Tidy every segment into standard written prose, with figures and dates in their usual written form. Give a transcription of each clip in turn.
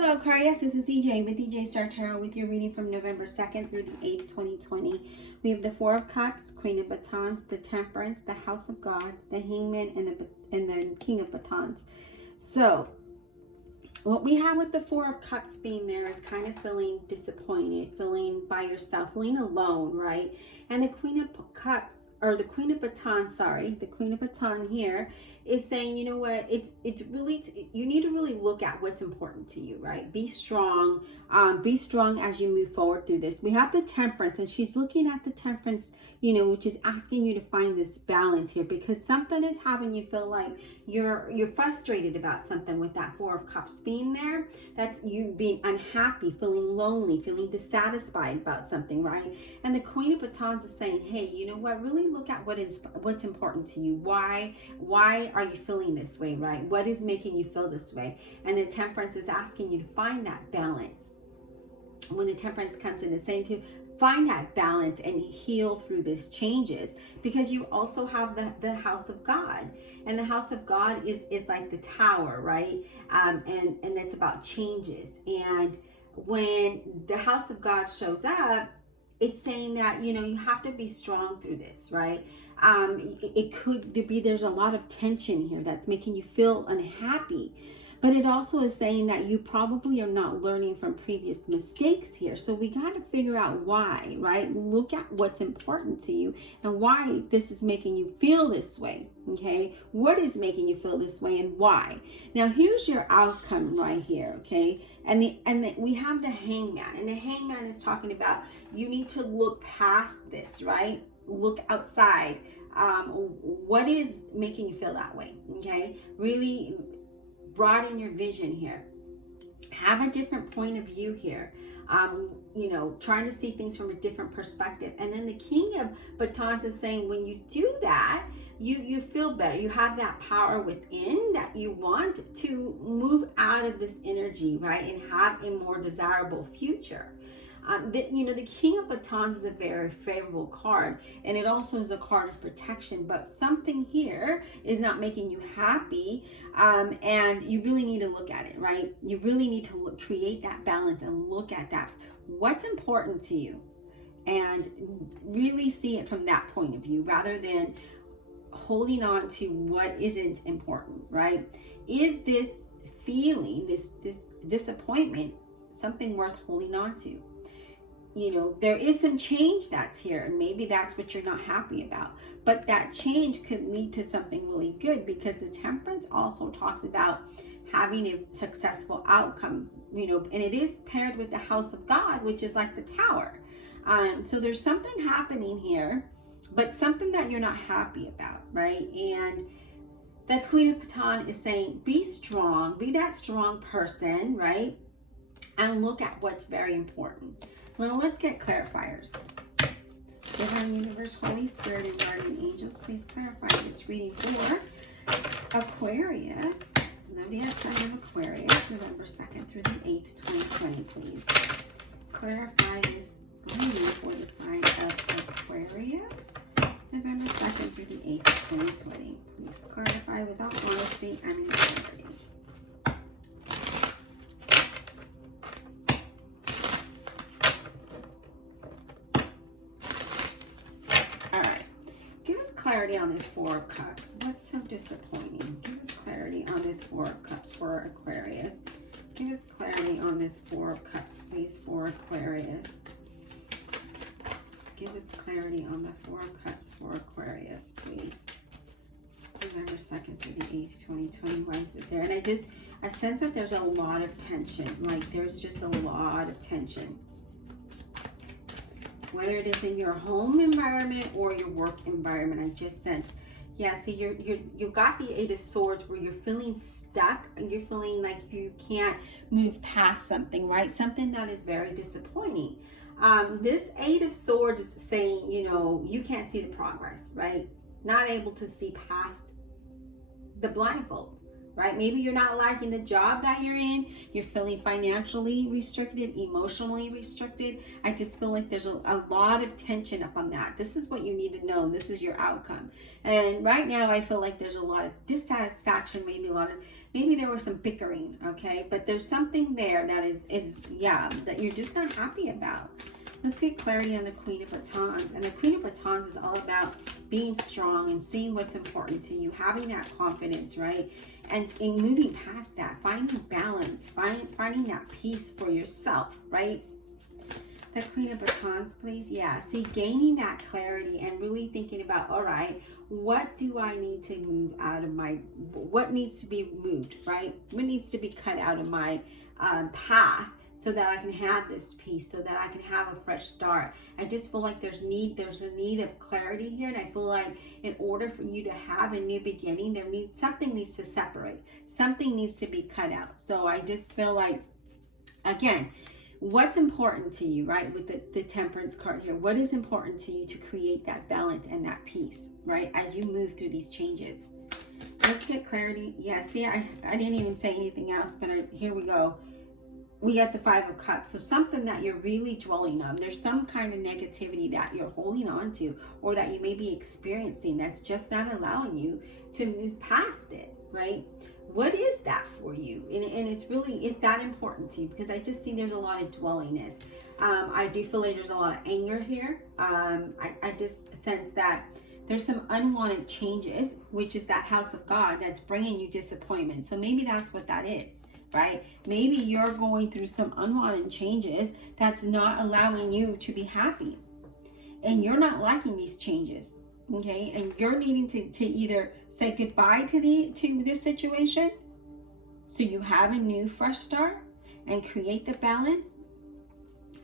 Hello Aquarius, this is EJ with EJ Star Tarot with your reading from November 2nd through the 8th, 2020. We have the Four of Cups, Queen of Batons, the Temperance, the House of God, the Hangman, and the King of Batons. So, what we have with the Four of Cups being there is kind of feeling disappointed, feeling by yourself, feeling alone, right? And the Queen of Cups, or the Queen of Batons, sorry, the Queen of Baton here is saying, you know what, it's really, you need to really look at what's important to you, right? Be strong as you move forward through this. We have the Temperance, and she's looking at the Temperance, you know, which is asking you to find this balance here, because something is having you feel like you're frustrated about something with that Four of Cups being there. That's you being unhappy, feeling lonely, feeling dissatisfied about something, right? And the Queen of Batons is saying, hey, you know what, really look at what's important to you. Why are you feeling this way, right? What is making you feel this way? And the Temperance is asking you to find that balance. When the Temperance comes in, it's saying to find that balance and heal through these changes, because you also have the House of God, and the House of God is like the Tower, right? And that's about changes. And when the House of God shows up, it's saying that, you know, you have to be strong through this, right? It could be there's a lot of tension here that's making you feel unhappy. But it also is saying that you probably are not learning from previous mistakes here. So we got to figure out why, right? Look at what's important to you and why this is making you feel this way, okay? What is making you feel this way and why? Now, here's your outcome right here, okay? And we have the Hangman, and the Hangman is talking about you need to look past this, right? Look outside. What is making you feel that way, okay? Really broaden your vision here. Have a different point of view here. You know, trying to see things from a different perspective. And then the King of Batons is saying when you do that, you feel better. You have that power within that you want to move out of this energy, right? And have a more desirable future. The King of Batons is a very favorable card, and it also is a card of protection, but something here is not making you happy, and you really need to look at it, right? You really need to create that balance and look at that. What's important to you? And really see it from that point of view rather than holding on to what isn't important, right? Is this feeling, this disappointment, something worth holding on to? You know, there is some change that's here, and maybe that's what you're not happy about, but that change could lead to something really good, because the Temperance also talks about having a successful outcome, you know, and it is paired with the House of God, which is like the Tower. So there's something happening here, but something that you're not happy about, right? And the Queen of Baton is saying be strong, be that strong person, right? And look at what's very important. Well, let's get clarifiers. Divine Universe, Holy Spirit, and Guardian Angels, please clarify this reading for Aquarius, Zodiac sign of Aquarius, November 2nd through the 8th, 2020, please. Clarify this reading for the sign of Aquarius, November 2nd through the 8th, 2020. Please clarify without honesty and integrity. Clarity on this Four of Cups. What's so disappointing? Give us clarity on this Four of Cups for Aquarius. Give us clarity on this Four of Cups, please, for Aquarius. Give us clarity on the Four of Cups for Aquarius, please. November 2nd through the 8th, 2020. Why is this here? And I sense that there's a lot of tension. Like there's just a lot of tension. Whether it is in your home environment or your work environment, I just sense, yeah, see, you got the Eight of Swords where you're feeling stuck and you're feeling like you can't move past something, right? Something that is very disappointing. This Eight of Swords is saying, you know, you can't see the progress, right? Not able to see past the blindfold, right? Maybe you're not liking the job that you're in. You're feeling financially restricted, emotionally restricted. I just feel like there's a lot of tension up on that. This is what you need to know. This is your outcome. And right now I feel like there's a lot of dissatisfaction, maybe there was some bickering, okay? But there's something there that is that you're just not happy about. Let's get clarity on the Queen of Batons. And the Queen of Batons is all about being strong and seeing what's important to you, having that confidence, right? And in moving past that, finding balance, finding that peace for yourself, right? The Queen of Batons, please. Yeah, see, gaining that clarity and really thinking about, all right, what do I need to move out of what needs to be moved, right? What needs to be cut out of my path, so that I can have this peace, so that I can have a fresh start. I just feel like there's a need of clarity here, and I feel like in order for you to have a new beginning, something needs to separate. Something needs to be cut out. So I just feel like, again, what's important to you, right? With the Temperance card here, what is important to you to create that balance and that peace, right? As you move through these changes. Let's get clarity. Yeah, see, I didn't even say anything else, but here we go. We got the Five of Cups. So something that you're really dwelling on. There's some kind of negativity that you're holding on to, or that you may be experiencing that's just not allowing you to move past it, right? What is that for you? And it's really, is that important to you? Because I just see there's a lot of dwellingness. I do feel like there's a lot of anger here. I just sense that there's some unwanted changes, which is that House of God that's bringing you disappointment. So maybe that's what that is. Right? Maybe you're going through some unwanted changes that's not allowing you to be happy. And you're not liking these changes. Okay? And you're needing to either say goodbye to this situation, so you have a new fresh start and create the balance.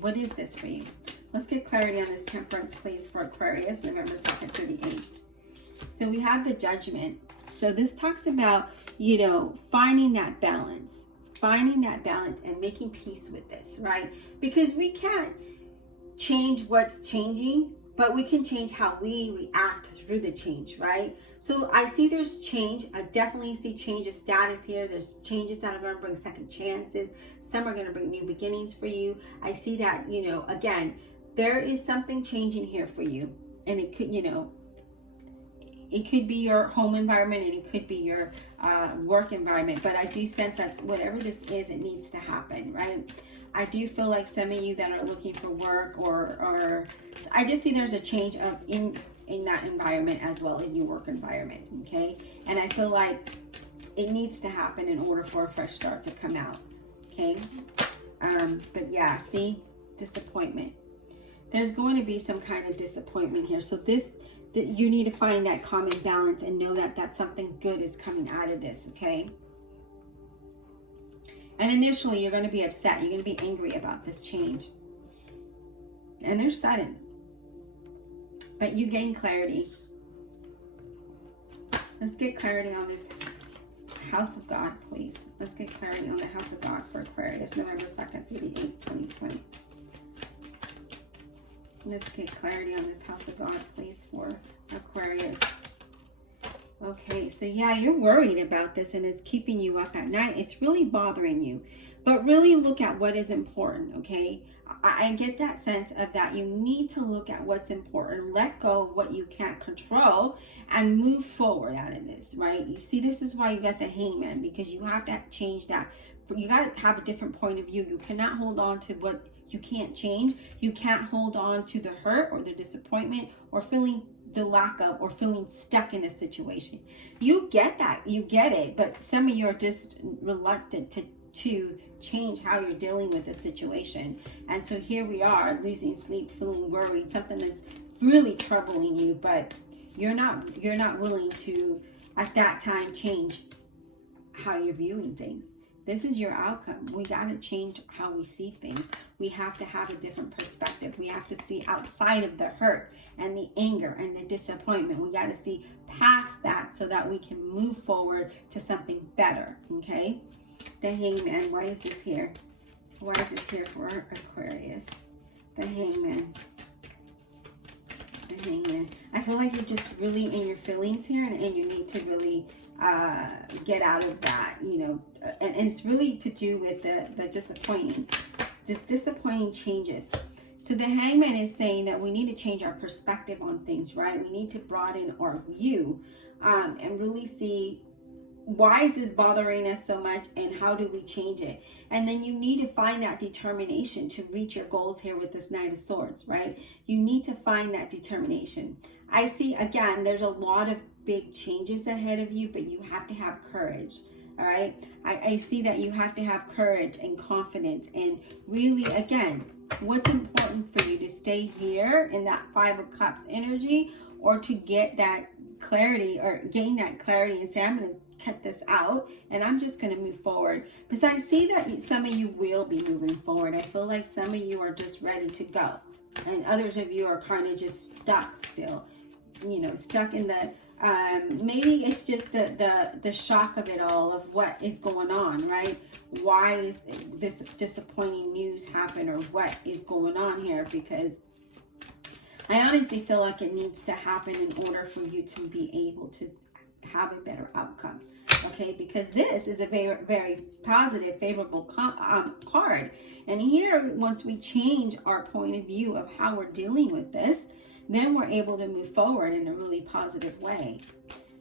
What is this for you? Let's get clarity on this Temperance, please, for Aquarius, November 2nd through the 8th. So we have the Judgment. So this talks about, finding that balance. Finding that balance and making peace with this, right? Because we can't change what's changing, but we can change how we react through the change, right? So I see there's change. I definitely see change of status here. There's changes that are going to bring second chances. Some are going to bring new beginnings for you. I see that, again, there is something changing here for you. And it could, it could be your home environment, and it could be your work environment. But I do sense that whatever this is, it needs to happen, right? I do feel like some of you that are looking for work, or I just see there's a change in that environment as well, in your work environment, okay? And I feel like it needs to happen in order for a fresh start to come out, okay? But yeah, see, disappointment. There's going to be some kind of disappointment here. So that you need to find that common balance and know that something good is coming out of this, okay? And initially, you're going to be upset. You're going to be angry about this change. And they're sudden. But you gain clarity. Let's get clarity on this House of God, please. Let's get clarity on the House of God for Aquarius, November 2nd through the 8th, 2020. Let's get clarity on this House of God, please, for Aquarius. Okay, so yeah, you're worried about this and it's keeping you up at night. It's really bothering you. But really look at what is important, okay? I get that sense of that you need to look at what's important, let go of what you can't control, and move forward out of this, right? You see, this is why you got the Hangman, because you have to change that. You got to have a different point of view. You cannot hold on to what you can't change. You can't hold on to the hurt or the disappointment or feeling the lack of, or feeling stuck in a situation. You get that, you get it, but some of you are just reluctant to change how you're dealing with the situation. And so here we are, losing sleep, feeling worried, something is really troubling you, but you're not willing to at that time change how you're viewing things. This is your outcome. We got to change how we see things. We have to have a different perspective. We have to see outside of the hurt and the anger and the disappointment. We got to see past that so that we can move forward to something better, okay? The Hangman, why is this here? Why is this here for Aquarius? The Hangman. The Hangman. I feel like you're just really in your feelings here, and you need to really get out of that, you know, and it's really to do with the disappointing changes. So the Hangman is saying that we need to change our perspective on things, right? We need to broaden our view and really see, why is this bothering us so much and how do we change it? And then you need to find that determination to reach your goals here with this Knight of Swords, right? You need to find that determination. I see, again, there's a lot of big changes ahead of you, but you have to have courage. All right. I see that you have to have courage and confidence, and really, again, what's important for you to stay here in that Five of Cups energy, or to get that clarity or gain that clarity and say, I'm going to cut this out and I'm just going to move forward. Because I see that some of you will be moving forward. I feel like some of you are just ready to go, and others of you are kind of just stuck still, you know, stuck in the maybe it's just the shock of it all, of what is going on, right? Why is this disappointing news happen, or what is going on here? Because I honestly feel like it needs to happen in order for you to be able to have a better outcome. Okay, because this is a very, very positive, favorable card. And here, once we change our point of view of how we're dealing with this, then we're able to move forward in a really positive way.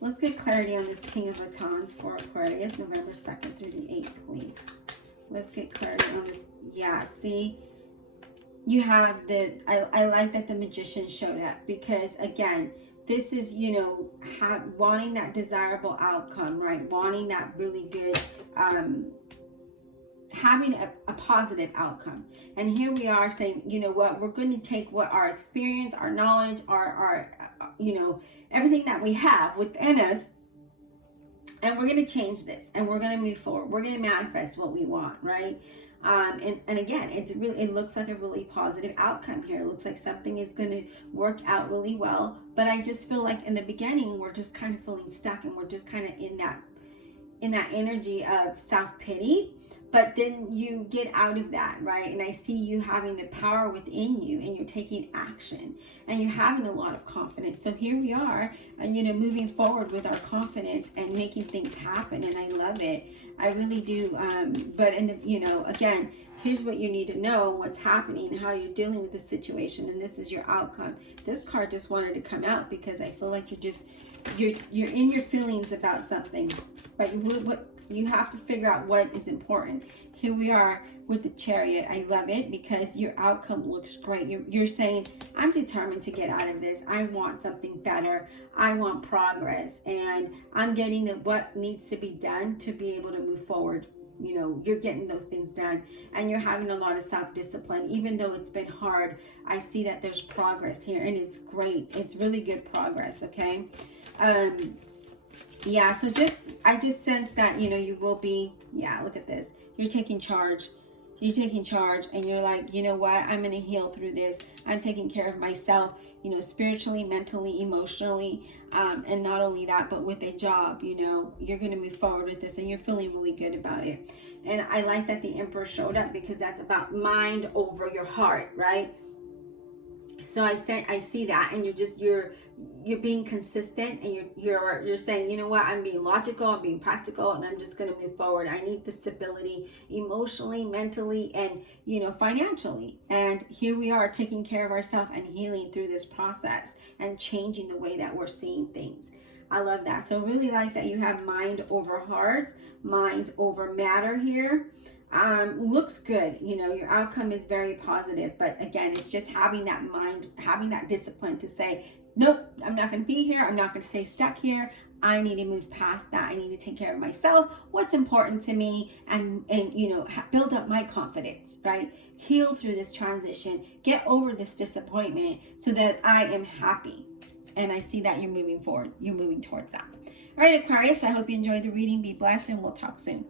Let's get clarity on this King of Batons for Aquarius, November 2nd through the 8th, please. Let's get clarity on this. Yeah, see, you have I like that the Magician showed up, because again, this is, you know, wanting that desirable outcome, right? Wanting that really good, having a positive outcome. And here we are saying, you know what, we're going to take what our experience, our knowledge, our you know, everything that we have within us, and we're going to change this, and we're going to move forward. We're going to manifest what we want, right? And again, it looks like a really positive outcome here. It looks like something is going to work out really well. But I just feel like in the beginning, we're just kind of feeling stuck, and we're just kind of in that energy of self-pity. But then you get out of that, right? And I see you having the power within you, and you're taking action, and you're having a lot of confidence. So here we are, you know, moving forward with our confidence and making things happen. And I love it. I really do. But in the, you know, again, here's what you need to know, what's happening and how you're dealing with the situation. And this is your outcome. This card just wanted to come out because I feel like you're in your feelings about something, but you have to figure out what is important. Here we are with the Chariot. I love it because your outcome looks great. You're saying, I'm determined to get out of this. I want something better. I want progress, and I'm getting what needs to be done to be able to move forward. You know, you're getting those things done, and you're having a lot of self-discipline. Even though it's been hard, I see that there's progress here, and it's great. It's really good progress, okay? Yeah, so I just sense that, you know, you will be, yeah, look at this. You're taking charge. You're taking charge, and you're like, you know what? I'm going to heal through this. I'm taking care of myself, you know, spiritually, mentally, emotionally, and not only that, but with a job, you know, you're going to move forward with this, and you're feeling really good about it. And I like that the Emperor showed up, because that's about mind over your heart, right? So I see that, and you're being consistent, and you're saying, you know what, I'm being logical, I'm being practical, and I'm just going to move forward. I need the stability emotionally, mentally, and, you know, financially. And here we are taking care of ourselves and healing through this process and changing the way that we're seeing things. I love that. So really like that you have mind over heart, mind over matter here. Looks good. You know, your outcome is very positive, but again, it's just having that mind, having that discipline to say, nope, I'm not going to be here. I'm not going to stay stuck here. I need to move past that. I need to take care of myself, what's important to me, and you know, build up my confidence, right? Heal through this transition, get over this disappointment so that I am happy. And I see that you're moving forward. You're moving towards that. All right, Aquarius, I hope you enjoyed the reading. Be blessed, and we'll talk soon.